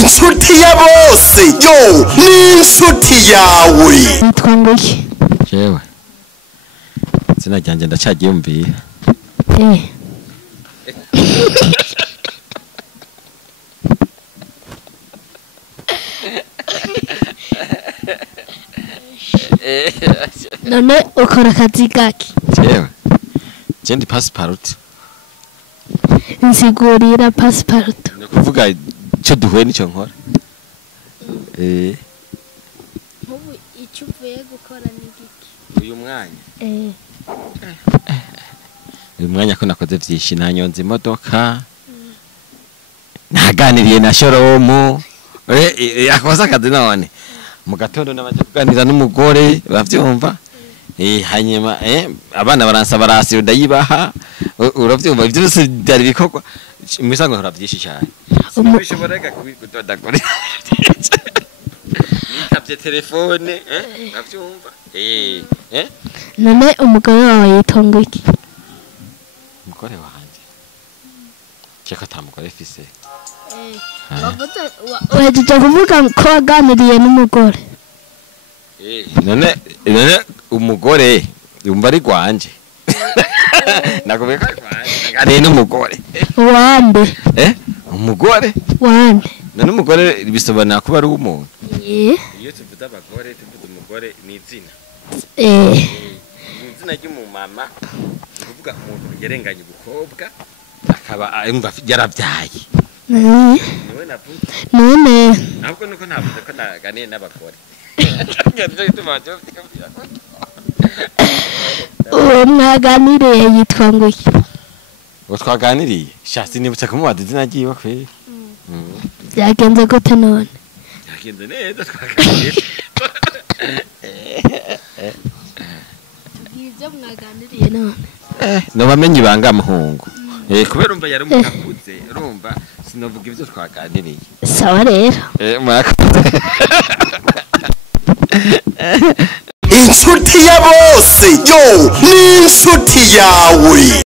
inshuti ya bose yo ni inshuti yawe. Nitwa Nguki. Jewe zina ryanje ndacyagiyumvira. None ukora akazi gaki? Jewe je ndi passport. Nsigurira passport. Ni kuvuga ico duhuye nico nkora. Ubu icyo uvuye gukora ni giki? Uyu mwanya uyu mwanya ko nakoze vyinshi, nanyonze imodoka, naganiriye na shoromu, yakoze akazi none mu gatondo nabaje kuganira n'umugore bavyumva, hanyuma abana baransaba rasiyo ndayibaha, uravyumva ivyo byose byari bikorwa imisango nkora vyinshi cyane. Sinabishoboraga kubidodagora nikavye telefone bavyumva. None umugore wawe yitwa Nguki? Umugore wanje cyeka tamugore fise. Wahejeje kuvuga ko waganiriye n'umugore? None umugore yumva ari gwanje. Nakubeka gwanje naganiriye n'umugore. Wande? Umugore? Wande? None umugore bisobanura kuba ari umuntu. Iyo tuvuze abagore tuvuze umugore ni izina. Izina ry'umumama kuvuga umuntu yerenganye ubukobwa akaba yaravyaye. Niwe navuze. None ntabwo nuko navuze ko naganiye n'abagore. uwo mwaganiriye yitwa Nguki? Uwo twaganiriye shasi nibutse kumubaza izina ryiwe kweri. Byagenze gute none? Byagenze neza twaganiriye. Ibyo mwaganiriye none? Nobamenye ibanga muhungu. Kubera umva yari umukakuze urumva sinovuga ivyo twaganiriye. Sawa rero. Murakoze. Inshuti ya bose yo ni inshuti yawe.